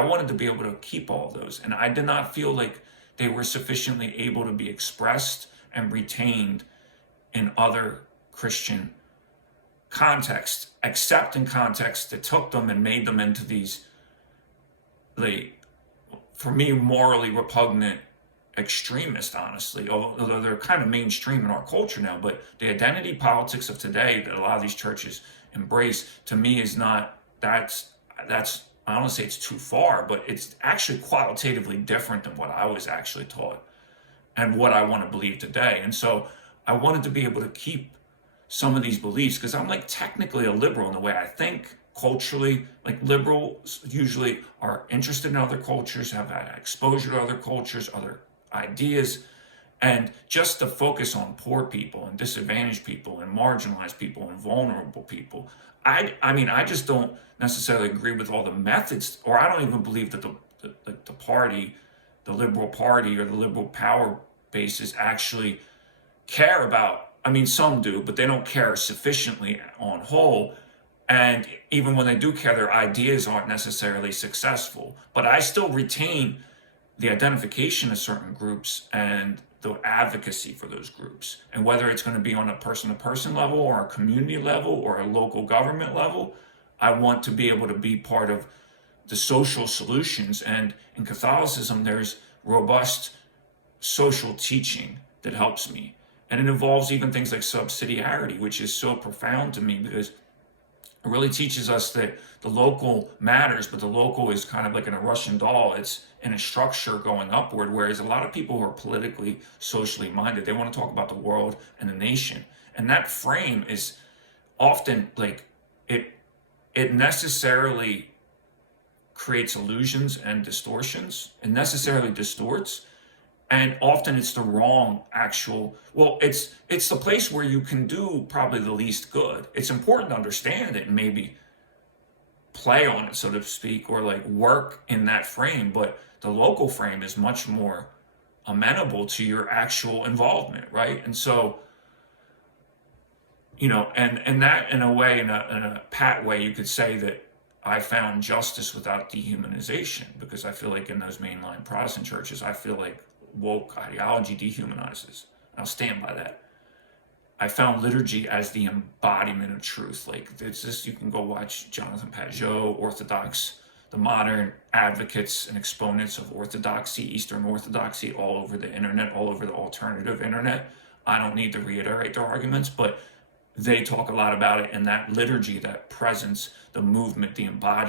I wanted to be able to keep all of those. And I did not feel like they were sufficiently able to be expressed and retained in other Christian contexts, except in contexts that took them and made them into these, like, for me, morally repugnant extremists, honestly, although they're kind of mainstream in our culture now. But the identity politics of today that a lot of these churches embrace, to me, is not, that's I don't want to say it's too far, but it's actually qualitatively different than what I was actually taught and what I want to believe today. And so I wanted to be able to keep some of these beliefs because I'm like technically a liberal in the way I think culturally. Like liberals usually are interested in other cultures, have had exposure to other cultures, other ideas, and just to focus on poor people and disadvantaged people and marginalized people and vulnerable people. I mean, I just don't necessarily agree with all the methods, or I don't even believe that the party, the liberal party or the liberal power bases actually care about. I mean, some do, but they don't care sufficiently on whole. And even when they do care, their ideas aren't necessarily successful. But I still retain the identification of certain groups and the advocacy for those groups. And whether it's going to be on a person-to-person level or a community level or a local government level, I want to be able to be part of the social solutions. And in Catholicism, there's robust social teaching that helps me. And it involves even things like subsidiarity, which is so profound to me because it really teaches us that the local matters, but the local is kind of like in a Russian doll. It's in a structure going upward, whereas a lot of people who are politically, socially minded, they want to talk about the world and the nation. And that frame is often like it necessarily creates illusions and distortions. It necessarily distorts. And often it's the wrong actual, well, it's the place where you can do probably the least good. It's important to understand it and maybe play on it, so to speak, or like work in that frame. But the local frame is much more amenable to your actual involvement, right? And so, and that in a way, in a pat way, you could say that I found justice without dehumanization, because I feel like in those mainline Protestant churches, I feel like woke ideology dehumanizes. I'll stand by that. I found liturgy as the embodiment of truth. Like it's just, you can go watch Jonathan Pageau, Orthodox, the modern advocates and exponents of Orthodoxy, Eastern Orthodoxy, all over the internet, all over the alternative internet. I don't need to reiterate their arguments, but they talk a lot about it. And that liturgy, that presence, the movement, the embodiment,